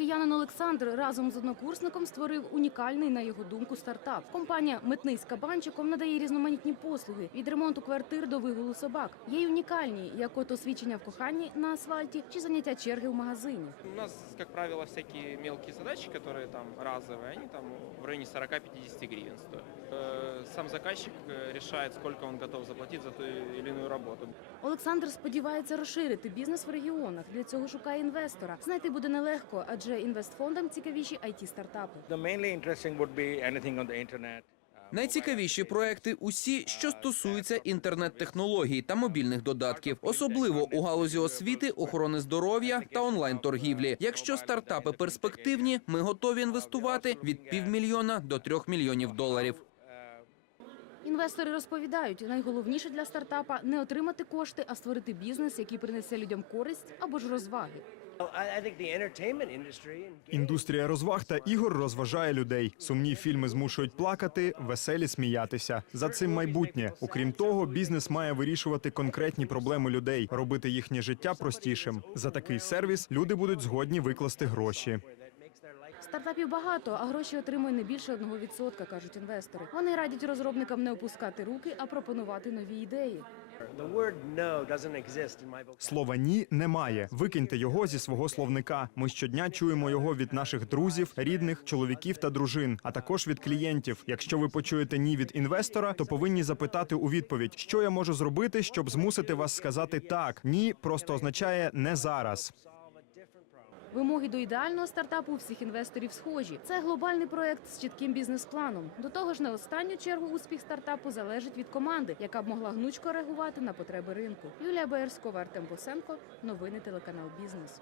Киянин Олександр разом з однокурсником створив унікальний, на його думку, стартап. Компанія Метний з кабанчиком надає різноманітні послуги від ремонту квартир до вигулу собак. Є й унікальні, як от освічення в коханні на асфальті чи заняття черги в магазині. У нас, как правило, всякие мелкие задачи, которые там разовые, они там в районе 40-50 гривен стоят. Э, Сам заказчик э, решает, сколько он готов заплатить за ту или иную работу. Олександр сподівається розширити бізнес в регіонах. Для цього шукає інвестора. Знайти буде нелегко, адже інвестфондам цікавіші it стартапи. The mainly interesting would be anything on the internet. uh, Найцікавіші проекти усі, що стосуються інтернет-технологій та мобільних додатків, особливо у галузі освіти, охорони здоров'я та онлайн-торгівлі. Якщо стартапи перспективні, ми готові інвестувати від півмільйона до трьох мільйонів доларів. Інвестори розповідають, найголовніше для стартапа не отримати кошти, а створити бізнес, який принесе людям користь або ж розваги. Індустрія розваг та ігор розважає людей. Сумні фільми змушують плакати, веселі сміятися. За цим майбутнє. Окрім того, бізнес має вирішувати конкретні проблеми людей, робити їхнє життя простішим. За такий сервіс люди будуть згодні викласти гроші. Стартапів багато, а гроші отримує не більше 1%, кажуть інвестори. Вони радять розробникам не опускати руки, а пропонувати нові ідеї. Слова ні немає. Викиньте його зі свого словника. Ми щодня чуємо його від наших друзів, рідних, чоловіків та дружин, а також від клієнтів. Якщо ви почуєте ні від інвестора, то повинні запитати у відповідь, що я можу зробити, щоб змусити вас сказати так. Ні просто означає не зараз. Вимоги до ідеального стартапу у всіх інвесторів схожі. Це глобальний проект з чітким бізнес-планом. До того ж, на останню чергу успіх стартапу залежить від команди, яка б могла гнучко реагувати на потреби ринку. Юлія Боярськова, Артем Босенко. Новини телеканал Бізнес.